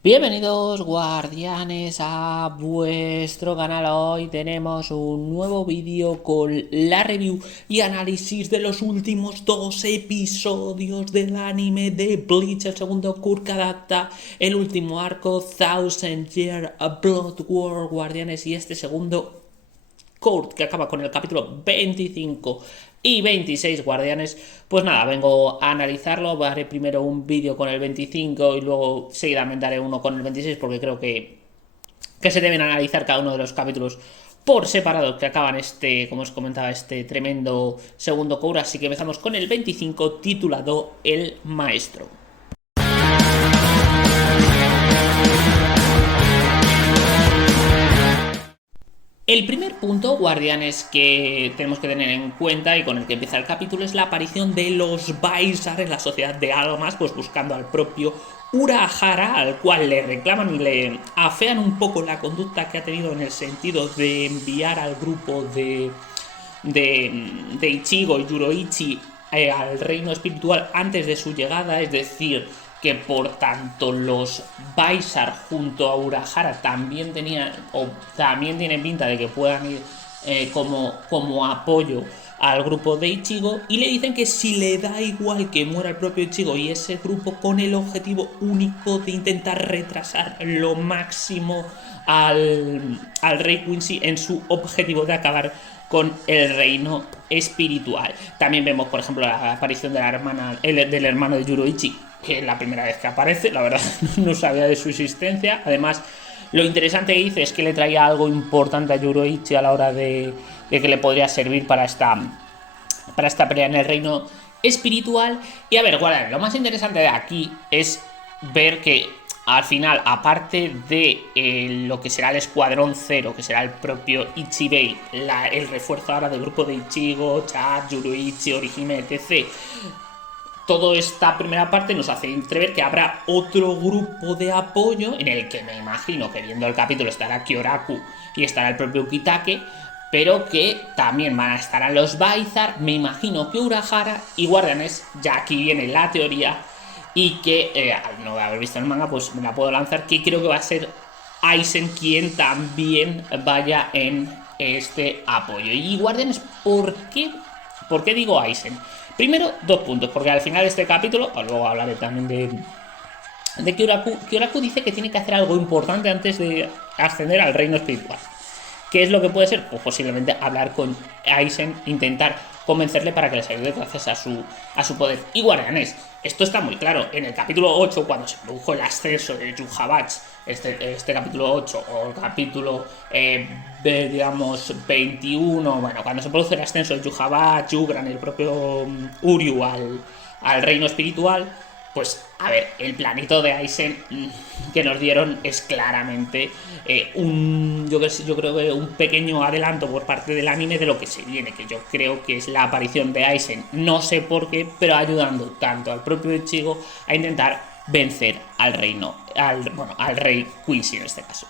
Bienvenidos guardianes a vuestro canal. Hoy tenemos un nuevo vídeo con la review y análisis de los últimos dos episodios del anime de Bleach. El segundo Kurk adapta el último arco Thousand Year Blood War, guardianes, y este segundo Court, que acaba con el capítulo 25 y 26, guardianes. Pues nada, vengo a analizarlo. Haré primero un vídeo con el 25 y luego seguidamente haré uno con el 26, porque creo que se deben analizar cada uno de los capítulos por separado, que acaban como os comentaba, este tremendo segundo Court. Así que empezamos con el 25, titulado El Maestro. El primer punto, guardianes, que tenemos que tener en cuenta y con el que empieza el capítulo es la aparición de los Baisar en la sociedad de Almas, pues buscando al propio Urahara, al cual le reclaman y le afean un poco la conducta que ha tenido en el sentido de enviar al grupo de Ichigo y Yuroichi al reino espiritual antes de su llegada, es decir, que por tanto los Baisar junto a Urahara también tienen pinta de que puedan ir como apoyo al grupo de Ichigo, y le dicen que si le da igual que muera el propio Ichigo y ese grupo, con el objetivo único de intentar retrasar lo máximo al rey Quincy en su objetivo de acabar con el reino espiritual. También vemos, por ejemplo, la aparición de la hermana, del hermano de Yuroichi, que es la primera vez que aparece. La verdad, no sabía de su existencia. Además, lo interesante que dice es que le traía algo importante a Yuroichi a la hora de que le podría servir para esta pelea en el reino espiritual. Y a ver, guarda, lo más interesante de aquí es ver que al final, aparte de lo que será el Escuadrón Cero, que será el propio Ichibei, el refuerzo ahora del grupo de Ichigo, Chad, Yuruichi, Orihime, etc., toda esta primera parte nos hace entrever que habrá otro grupo de apoyo en el que me imagino que, viendo el capítulo, estará Kyoraku y estará el propio Kitake, pero que también van a estar los Baizar, me imagino que Urahara y guardianes. Ya aquí viene la teoría, y que al no haber visto el manga, pues me la puedo lanzar, que creo que va a ser Aizen quien también vaya en este apoyo. Y guardianes, ¿por qué digo Aizen? Primero, dos puntos, porque al final de este capítulo, luego hablaré también de Kyoraku dice que tiene que hacer algo importante antes de ascender al reino espiritual. ¿Qué es lo que puede ser? Pues posiblemente hablar con Aizen, intentar convencerle para que les ayude gracias a su poder. Y guardianes, esto está muy claro. En el capítulo 8, cuando se produjo el ascenso de Yuhabach, este capítulo 8, o el capítulo, digamos, 21, bueno, cuando se produce el ascenso de Yuhabach, Yugran, el propio Uryu al reino espiritual, pues a ver, el planito de Aizen que nos dieron es claramente yo creo que un pequeño adelanto por parte del anime de lo que se viene, que yo creo que es la aparición de Aizen, no sé por qué, pero ayudando tanto al propio Ichigo a intentar vencer al al rey Quincy en este caso.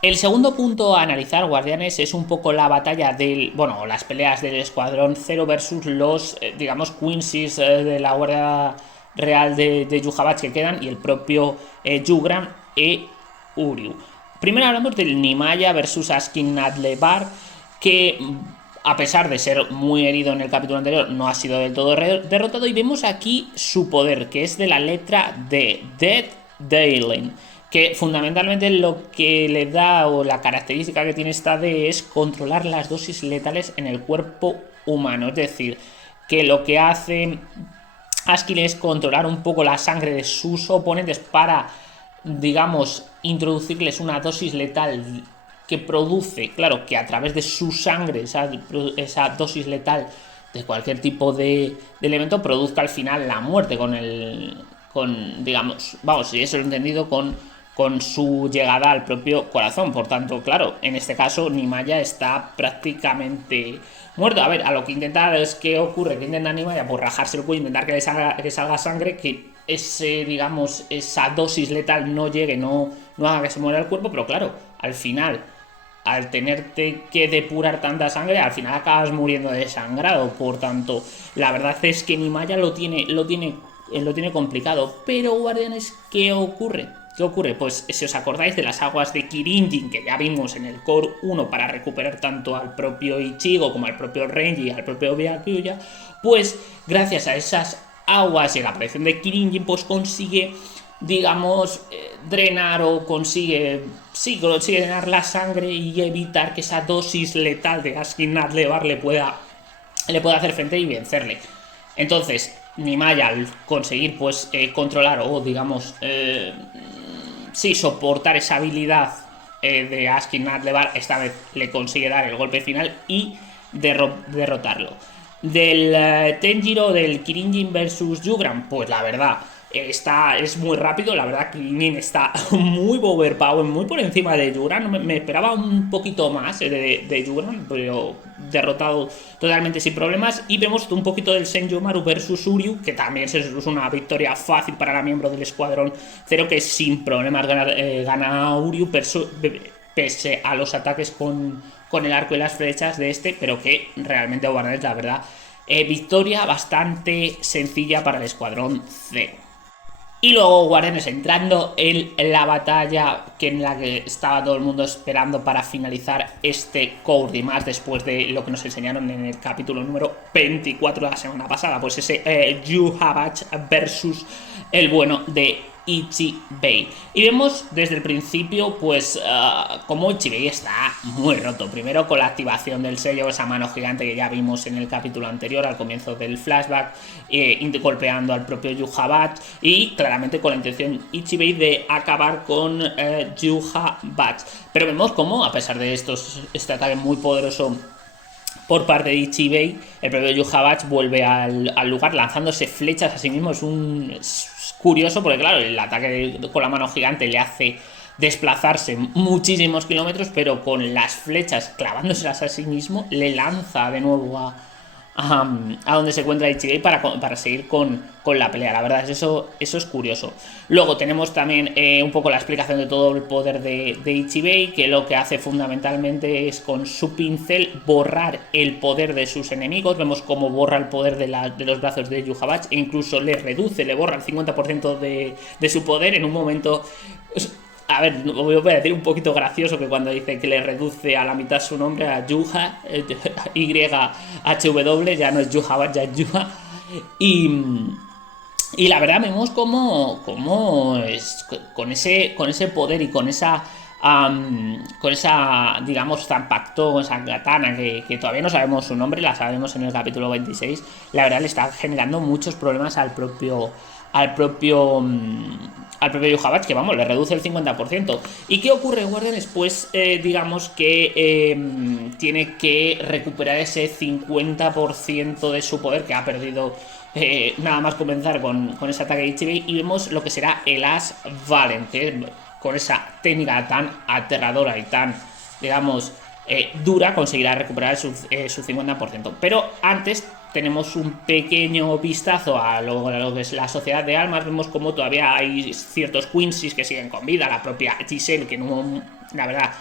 El segundo punto a analizar, guardianes, es un poco la batalla las peleas del Escuadrón Cero versus los, digamos, Quincy's de la Guardia Real de Yuhabach que quedan, y el propio Yugran e Uryu. Primero hablamos del Nimaya versus Askin Nadlebar, que a pesar de ser muy herido en el capítulo anterior, no ha sido del todo derrotado, y vemos aquí su poder, que es de la letra D, Dead Dailing, que fundamentalmente lo que le da, o la característica que tiene esta D, es controlar las dosis letales en el cuerpo humano. Es decir, que lo que hace Askin es controlar un poco la sangre de sus oponentes para, digamos, introducirles una dosis letal que produce, claro, que a través de su sangre, esa dosis letal de cualquier tipo de elemento, produzca al final la muerte digamos, vamos, si eso lo he entendido, con su llegada al propio corazón. Por tanto, claro, en este caso Nimaya está prácticamente muerto. A ver, a lo que intenta es, ¿qué ocurre? Que intenta Nimaya, pues rajarse el cuello, intentar que salga sangre, que digamos, esa dosis letal no llegue, no haga que se muera el cuerpo, pero claro, al final, al tenerte que depurar tanta sangre, al final acabas muriendo desangrado. Por tanto, la verdad es que Nimaya lo tiene complicado. Pero, guardianes, ¿qué ocurre? ¿Qué ocurre? Pues si os acordáis de las aguas de Kirinjin que ya vimos en el Core 1 para recuperar tanto al propio Ichigo como al propio Renji y al propio Byakuya, pues gracias a esas aguas y la aparición de Kirinjin pues consigue, digamos, drenar o consigue drenar la sangre y evitar que esa dosis letal de Askin Nadlevar le pueda hacer frente y vencerle. Entonces, Nimaya al conseguir pues controlar o digamos soportar esa habilidad de Askin Nadlevar, esta vez le consigue dar el golpe final y derrotarlo. Del Tenjiro, del Kirinjin versus Yugram, pues la verdad es muy rápido. La verdad Kirinjin está muy overpower, muy por encima de Yugram. Me esperaba un poquito más de Yugram, pero derrotado totalmente sin problemas. Y vemos un poquito del Senjomaru versus Uryu, que también es una victoria fácil para la miembro del Escuadrón Cero, que sin problemas gana Uryu pese a los ataques con el arco y las flechas de este, pero que realmente Guardianes, la verdad, victoria bastante sencilla para el Escuadrón Cero. Y luego Guardianes entrando en la batalla en la que estaba todo el mundo esperando para finalizar este Core más después de lo que nos enseñaron en el capítulo número 24 de la semana pasada, pues ese Yuhabach versus el bueno de Ichibei. Y vemos desde el principio pues como Ichibei está muy roto. Primero con la activación del sello, esa mano gigante que ya vimos en el capítulo anterior al comienzo del flashback, golpeando al propio Yuhabach, y claramente con la intención Ichibei de acabar con Yuhabach. Pero vemos como a pesar de este ataque muy poderoso por parte de Ichibei, el propio Yuhabach vuelve al lugar lanzándose flechas a sí mismo. Es curioso porque claro, el ataque con la mano gigante le hace desplazarse muchísimos kilómetros, pero con las flechas clavándoselas a sí mismo le lanza de nuevo a donde se encuentra Ichibei para seguir con la pelea. La verdad eso es curioso. Luego tenemos también un poco la explicación de todo el poder de Ichibei, que lo que hace fundamentalmente es con su pincel borrar el poder de sus enemigos. Vemos cómo borra el poder de los brazos de Yuhabach e incluso le borra el 50% de su poder en un momento. A ver, voy a decir un poquito gracioso, que cuando dice que le reduce a la mitad su nombre a Yuha, YHW, ya no es Yuhabach, ya es Yuha. Y la verdad vemos cómo es con ese poder y con esa digamos, Zanpakuto, con esa katana que todavía no sabemos su nombre, la sabemos en el capítulo 26, la verdad le está generando muchos problemas al propio Yuhabach, que vamos, le reduce el 50%. ¿Y qué ocurre, Guardianes? Pues digamos que tiene que recuperar ese 50% de su poder que ha perdido nada más comenzar con ese ataque de Ichibei, y vemos lo que será el As Valen, que con esa técnica tan aterradora y tan, digamos, dura, conseguirá recuperar su 50%. Pero antes tenemos un pequeño vistazo a lo que es la sociedad de almas. Vemos como todavía hay ciertos Quincy's que siguen con vida, la propia Giselle, que no, la verdad,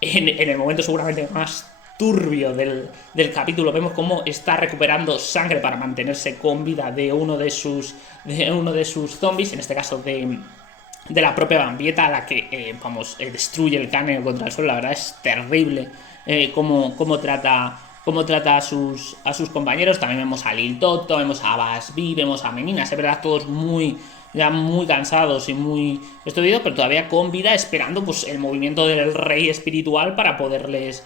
en el momento seguramente más turbio del capítulo, vemos cómo está recuperando sangre para mantenerse con vida de uno de sus zombies, en este caso de la propia Bambieta, a la que destruye el cráneo contra el suelo. La verdad es terrible cómo trata a sus compañeros. También vemos a Lil Toto, vemos a Basbi, vemos a Meninas, es verdad, todos muy cansados y muy estudiados, pero todavía con vida, esperando pues el movimiento del rey espiritual para poderles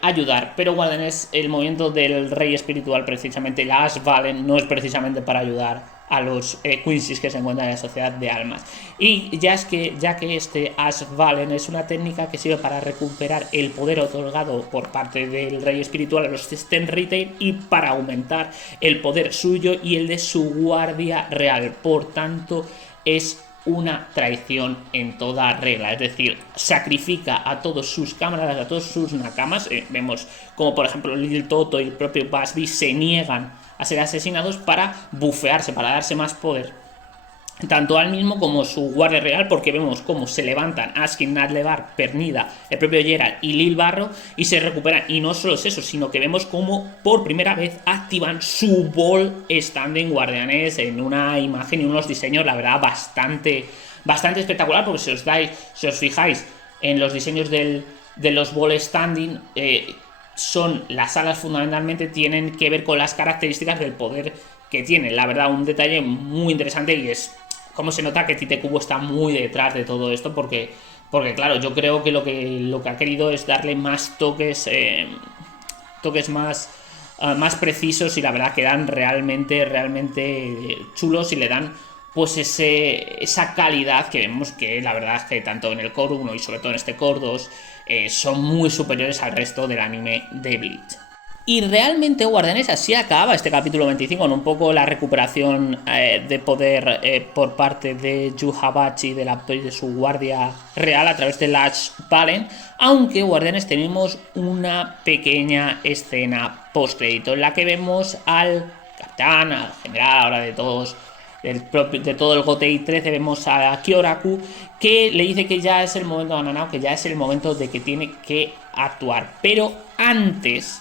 ayudar. Pero Guardianes, el movimiento del rey espiritual, precisamente la As Valen, no es precisamente para ayudar a los Quincy's que se encuentran en la sociedad de almas. Y ya que este As Valen es una técnica que sirve para recuperar el poder otorgado por parte del rey espiritual a los Sten Retail y para aumentar el poder suyo y el de su guardia real. Por tanto, es una traición en toda regla, es decir, sacrifica a todos sus camaradas, a todos sus nakamas. Vemos como por ejemplo Lil Toto y el propio Basbi se niegan a ser asesinados para bufearse, para darse más poder tanto al mismo como su guardia real, porque vemos cómo se levantan Askin, Nadlevar, Pernida, el propio Geralt y Lil Barro y se recuperan. Y no solo es eso, sino que vemos cómo por primera vez activan su Ball Standing, Guardianes, en una imagen y unos diseños, la verdad, bastante bastante espectacular, porque si os fijáis en los diseños de los ball standing, son las alas fundamentalmente tienen que ver con las características del poder que tienen. La verdad, un detalle muy interesante, y es cómo se nota que Tite Kubo está muy detrás de todo esto, porque claro, yo creo que lo que ha querido es darle más toques más precisos, y la verdad quedan realmente chulos, y le dan pues esa calidad que vemos, que la verdad es que tanto en el Core 1 y sobre todo en este Core 2 son muy superiores al resto del anime de Bleach. Y realmente, Guardianes, así acaba este capítulo 25, con un poco la recuperación de poder por parte de Yuhabachi, de su guardia real, a través de Lash Valen. Aunque, Guardianes, tenemos una pequeña escena post-crédito en la que vemos al capitán, al general, ahora de todo el Gotei 13, vemos a Kyoraku, que le dice que ya es el momento de Nanao, que ya es el momento de que tiene que actuar. Pero antes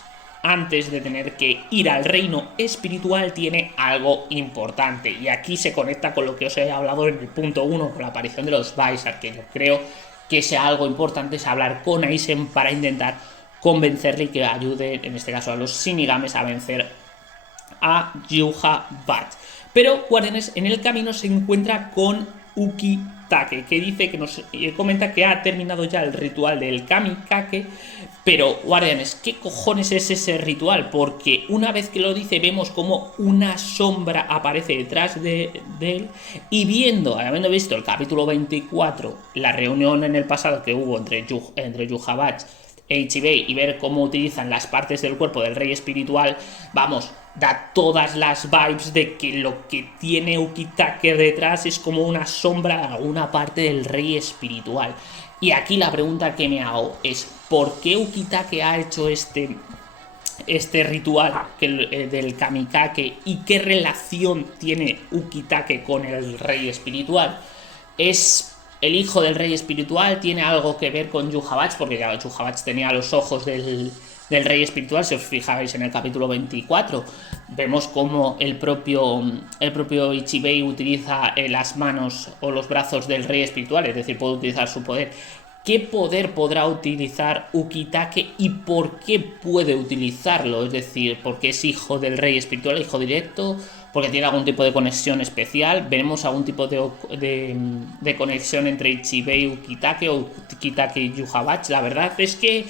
de tener que ir al reino espiritual, tiene algo importante, y aquí se conecta con lo que os he hablado en el punto 1, con la aparición de los Vaisar, que yo creo que sea algo importante, es hablar con Aizen para intentar convencerle y que ayude, en este caso a los Shinigames, a vencer a Yuhabachi. Pero, Guardianes, en el camino se encuentra con Ukitake, que dice que nos comenta que ha terminado ya el ritual del Kamikake. Pero, Guardianes, ¿qué cojones es ese ritual? Porque una vez que lo dice, vemos como una sombra aparece detrás de él, y habiendo visto el capítulo 24, la reunión en el pasado que hubo entre Yuhabachi e Ichibei, y ver cómo utilizan las partes del cuerpo del rey espiritual, vamos, da todas las vibes de que lo que tiene Ukitake detrás es como una sombra de alguna parte del rey espiritual. Y aquí la pregunta que me hago es: ¿por qué Ukitake ha hecho este ritual del Kamikake, y qué relación tiene Ukitake con el rey espiritual? ¿Es el hijo del rey espiritual? ¿Tiene algo que ver con Yuhabachi? Porque ya Yuhabachi tenía los ojos del rey espiritual. Si os fijáis en el capítulo 24, vemos cómo el propio Ichibei utiliza las manos o los brazos del rey espiritual, es decir, puede utilizar su poder. ¿Qué poder podrá utilizar Ukitake y por qué puede utilizarlo? Es decir, porque es hijo del rey espiritual, hijo directo, porque tiene algún tipo de conexión especial. Veremos algún tipo de conexión entre Ichibei y Ukitake, o Ukitake y Yuhabachi. La verdad es que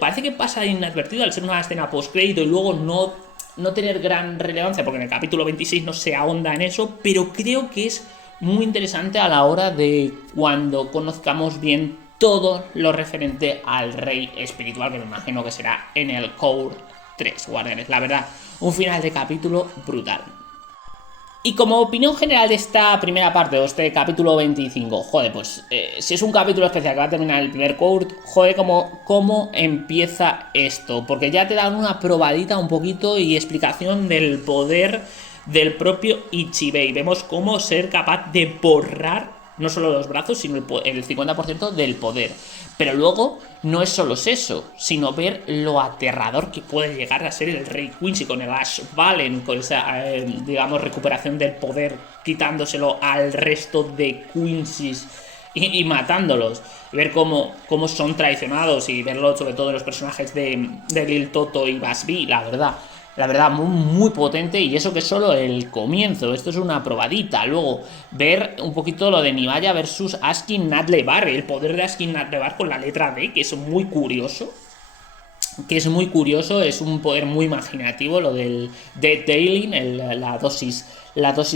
parece que pasa inadvertido al ser una escena post-crédito y luego no tener gran relevancia, porque en el capítulo 26 no se ahonda en eso, pero creo que es muy interesante a la hora de cuando conozcamos bien todo lo referente al rey espiritual, que me imagino que será en el Core 3, Guardianes. La verdad, un final de capítulo brutal. Y como opinión general de esta primera parte, o este capítulo 25, joder, pues si es un capítulo especial que va a terminar el primer Core, joder, cómo empieza esto, porque ya te dan una probadita un poquito y explicación del poder del propio Ichibei. Vemos cómo ser capaz de borrar no solo los brazos, sino el 50% del poder. Pero luego no es solo eso, sino ver lo aterrador que puede llegar a ser el Rey Quincy con el Ash Valen, con esa, digamos, recuperación del poder, quitándoselo al resto de Quincy's y matándolos. Ver cómo son traicionados, y verlo sobre todo en los personajes de Lil Toto y Basbi, la verdad, muy, muy potente. Y eso que es solo el comienzo, esto es una probadita. Luego, ver un poquito lo de Nibaya versus Askin Nadlebar, el poder de Askin Nadlebar con la letra D, que es muy curioso. Es un poder muy imaginativo, lo del detailing, la dosis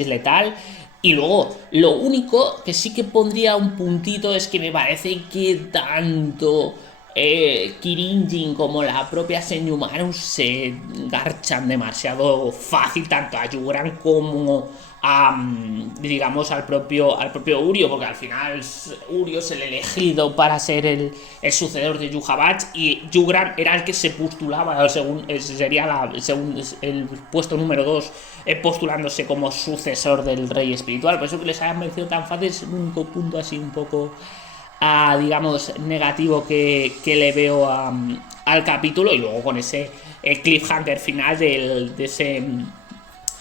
letal. Y luego, lo único que sí que pondría un puntito es que me parece que tanto Kirinjin como la propia Senjumaru se garchan demasiado fácil, tanto a Yuran como a, digamos, al propio Uryu, porque al final Uryu es el elegido para ser el sucedor de Yuhabachi, y Yuran era el que se postulaba, según el puesto número 2, postulándose como sucesor del rey espiritual. Por eso que les hayan vencido tan fácil es el único punto así un poco digamos, negativo que le veo al capítulo. Y luego con ese cliffhanger final de ese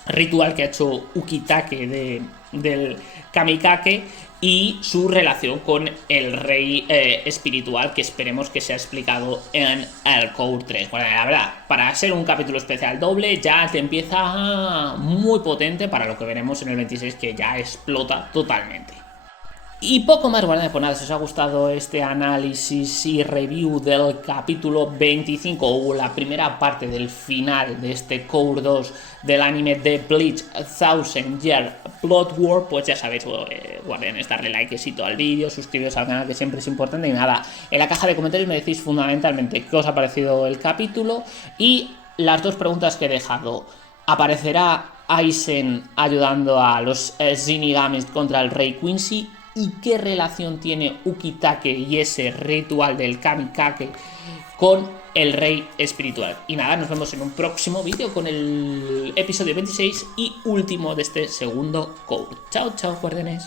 ritual que ha hecho Ukitake del Kamikake y su relación con el rey espiritual, que esperemos que sea explicado en el Cour 3. Bueno, la verdad, para ser un capítulo especial doble ya te empieza muy potente para lo que veremos en el 26, que ya explota totalmente. Y poco más, guardianes, pues nada, si os ha gustado este análisis y review del capítulo 25 o la primera parte del final de este Cour 2 del anime de Bleach Thousand Year Blood War, pues ya sabéis, guardianes, darle likecito al vídeo, suscribiros al canal, que siempre es importante. Y nada, en la caja de comentarios me decís fundamentalmente qué os ha parecido el capítulo y las dos preguntas que he dejado. ¿Aparecerá Aizen ayudando a los Shinigamis contra el rey Quincy? ¿Y qué relación tiene Ukitake y ese ritual del Kamikake con el rey espiritual? Y nada, nos vemos en un próximo vídeo con el episodio 26 y último de este segundo Cour. Chao, chao, guardianes.